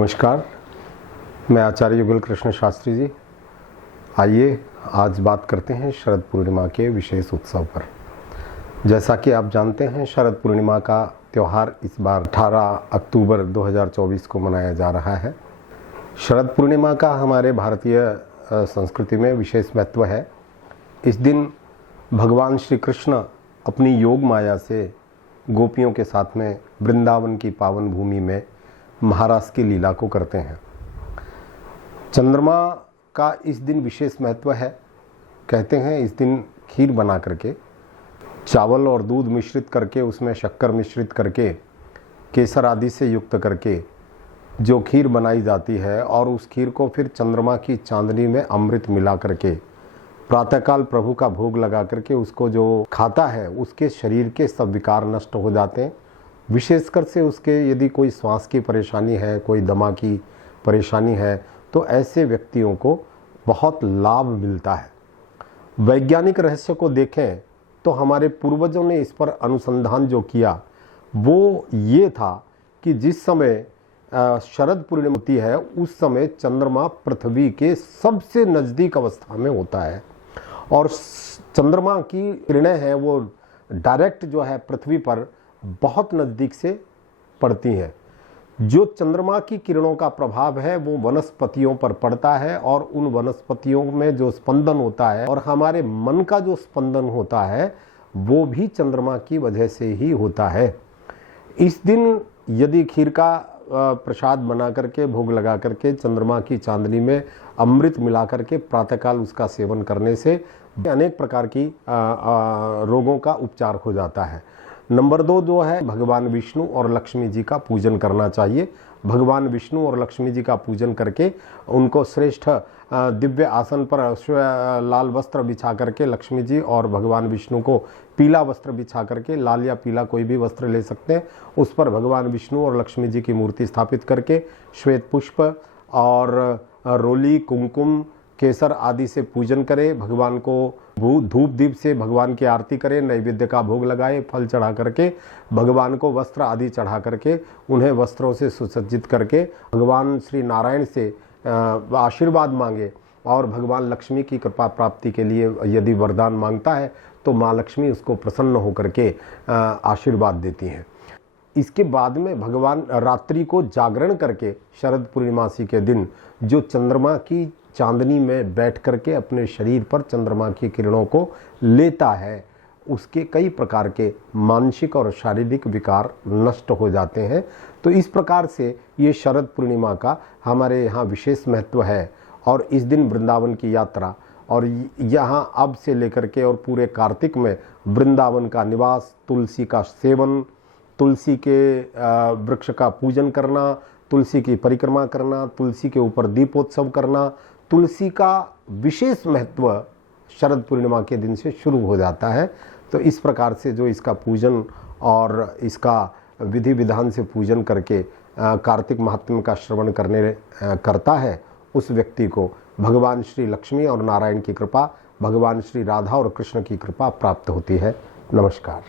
नमस्कार, मैं आचार्य युगल कृष्ण शास्त्री जी। आइए आज बात करते हैं शरद पूर्णिमा के विशेष उत्सव पर। जैसा कि आप जानते हैं, शरद पूर्णिमा का त्यौहार इस बार 18 अक्टूबर 2024 को मनाया जा रहा है। शरद पूर्णिमा का हमारे भारतीय संस्कृति में विशेष महत्व है। इस दिन भगवान श्री कृष्ण अपनी योग माया से गोपियों के साथ में वृंदावन की पावन भूमि में महारास की लीला को करते हैं। चंद्रमा का इस दिन विशेष महत्व है। कहते हैं इस दिन खीर बना करके, चावल और दूध मिश्रित करके, उसमें शक्कर मिश्रित करके, केसर आदि से युक्त करके जो खीर बनाई जाती है और उस खीर को फिर चंद्रमा की चांदनी में अमृत मिला करके प्रातःकाल प्रभु का भोग लगा करके उसको जो खाता है उसके शरीर के सब विकार नष्ट हो जाते हैं। विशेषकर से उसके यदि कोई श्वास की परेशानी है, कोई दमा की परेशानी है, तो ऐसे व्यक्तियों को बहुत लाभ मिलता है। वैज्ञानिक रहस्य को देखें तो हमारे पूर्वजों ने इस पर अनुसंधान जो किया वो ये था कि जिस समय शरद पूर्णिमा होती है उस समय चंद्रमा पृथ्वी के सबसे नज़दीक अवस्था में होता है और चंद्रमा की किरणें हैं वो डायरेक्ट जो है पृथ्वी पर बहुत नज़दीक से पड़ती हैं। जो चंद्रमा की किरणों का प्रभाव है वो वनस्पतियों पर पड़ता है और उन वनस्पतियों में जो स्पंदन होता है और हमारे मन का जो स्पंदन होता है वो भी चंद्रमा की वजह से ही होता है। इस दिन यदि खीर का प्रसाद बना करके, भोग लगा करके, चंद्रमा की चांदनी में अमृत मिला करके प्रातःकाल उसका सेवन करने से अनेक प्रकार की रोगों का उपचार हो जाता है। नंबर 2 जो है, भगवान विष्णु और लक्ष्मी जी का पूजन करना चाहिए। भगवान विष्णु और लक्ष्मी जी का पूजन करके उनको श्रेष्ठ दिव्य आसन पर लाल वस्त्र बिछा करके, लक्ष्मी जी और भगवान विष्णु को पीला वस्त्र बिछा करके, लाल या पीला कोई भी वस्त्र ले सकते हैं, उस पर भगवान विष्णु और लक्ष्मी जी की मूर्ति स्थापित करके श्वेत पुष्प और रोली, कुमकुम, केसर आदि से पूजन करें। भगवान को धूप दीप से भगवान की आरती करें, नैवेद्य का भोग लगाए, फल चढ़ा करके, भगवान को वस्त्र आदि चढ़ा करके, उन्हें वस्त्रों से सुसज्जित करके भगवान श्री नारायण से आशीर्वाद मांगे और भगवान लक्ष्मी की कृपा प्राप्ति के लिए यदि वरदान मांगता है तो माँ लक्ष्मी उसको प्रसन्न होकर के आशीर्वाद देती हैं। इसके बाद में भगवान रात्रि को जागरण करके शरद पूर्णिमासी के दिन जो चंद्रमा की चांदनी में बैठ करके अपने शरीर पर चंद्रमा की किरणों को लेता है, उसके कई प्रकार के मानसिक और शारीरिक विकार नष्ट हो जाते हैं। तो इस प्रकार से ये शरद पूर्णिमा का हमारे यहाँ विशेष महत्व है। और इस दिन वृंदावन की यात्रा और यहाँ अब से लेकर के और पूरे कार्तिक में वृंदावन का निवास, तुलसी का सेवन, तुलसी के वृक्ष का पूजन करना, तुलसी की परिक्रमा करना, तुलसी के ऊपर दीपोत्सव करना, तुलसी का विशेष महत्व शरद पूर्णिमा के दिन से शुरू हो जाता है। तो इस प्रकार से जो इसका पूजन और इसका विधि विधान से पूजन करके कार्तिक महात्म्य का श्रवण करता है, उस व्यक्ति को भगवान श्री लक्ष्मी और नारायण की कृपा, भगवान श्री राधा और कृष्ण की कृपा प्राप्त होती है। नमस्कार।